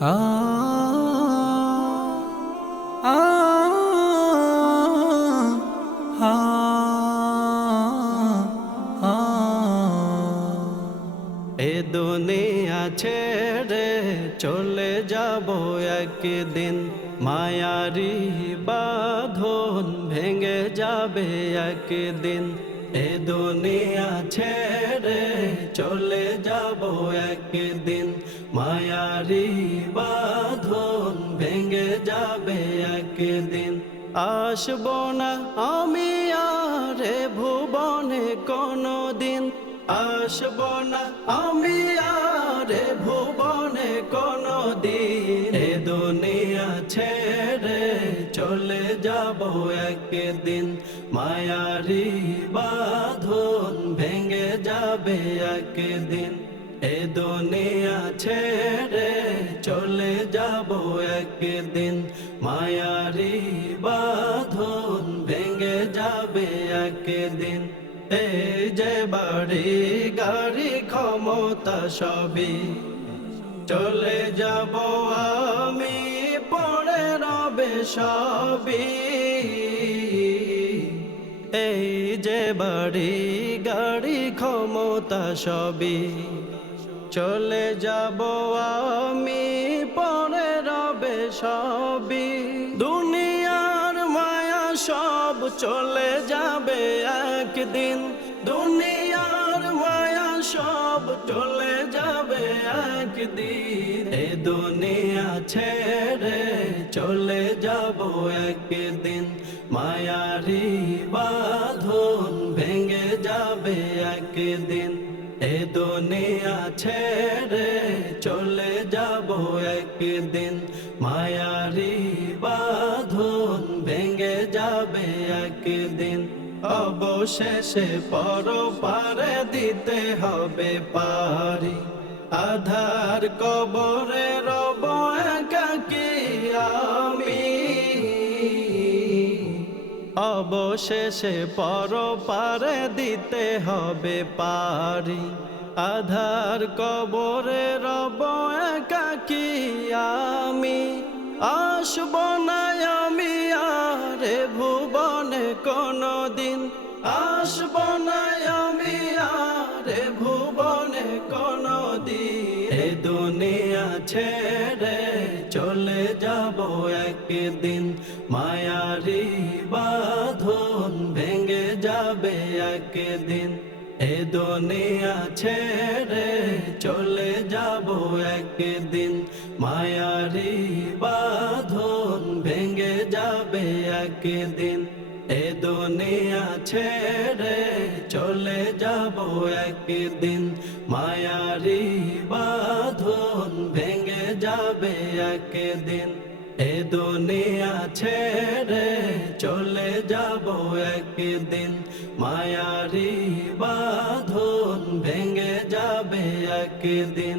আ আ আ আ এ দুনিয়া ছেড়ে চলে যাব একদিন, মায়ারি বাঁধন ভেঙে যাবে একদিন। এ দুনিয়া ছেড়ে চলে যাব একদিন, মায়ারি বাঁধন ভেঙে যাবে একদিন। আসব না আমি আর এ ভুবনে কোনো দিন, আসব না আমি আর এ ভুবনে কোনো দিন। এ দুনিয়া ছেড়ে চলে যাব একদিন, মায়ারি বাঁধন ভেঙে যাবে একদিন। এ দুনিয়া ছেড়ে চলে যাব একদিন, মায়ারি বাঁধন ভেঙে যাবে একদিন। এই যে বাড়ি গাড়ি ক্ষমতা সবই চলে যাব আমি, পড়ে রবে সবই। এই যে বাড়ি গাড়ি ক্ষমতা সবই চলে যাব আমি, পরে রবে সবই। দুনিয়ার মায়া সব চলে যাবে একদিন, দুনিয়ার মায়া সব চলে যাবে একদিন। এ দুনিয়া ছেড়ে চলে যাব একদিন, মায়ারি বাঁধন ভেঙে যাবে একদিন। এ দুনিয়া ছেড়ে চলে যাব একদিন, মায়ারি বাঁধন ভেঙে যাবে একদিন। অবশেষে পরপারে দিতে হবে পারি, আধার কবরে রব একাকী আমি। অবশেষে পরপারে দিতে হবে পারি, আধার কবরে রব একাকী আমি। আসব না আমি আর এ ভুবনে কোনো দিন, আসব না আমি আর এ ভুবনে কোনো দিন। এ দুনিয়া ছেড়ে চলে যাব একদিন, মায়ারি বাঁধন ভেঙে যাবে একদিন। এ দুনিয়া ছেড়ে চলে যাব একদিন, মায়ারি বাঁধন ভেঙে যাবে একদিন। এ দুনিয়া ছেড়ে চলে যাব একদিন, মায়ারি বাঁধন ভেঙে যাবে একদিন। এ দুনিয়া ছেড়ে চলে যাব একদিন, মায়ারি বাঁধন ভেঙে যাবে একদিন।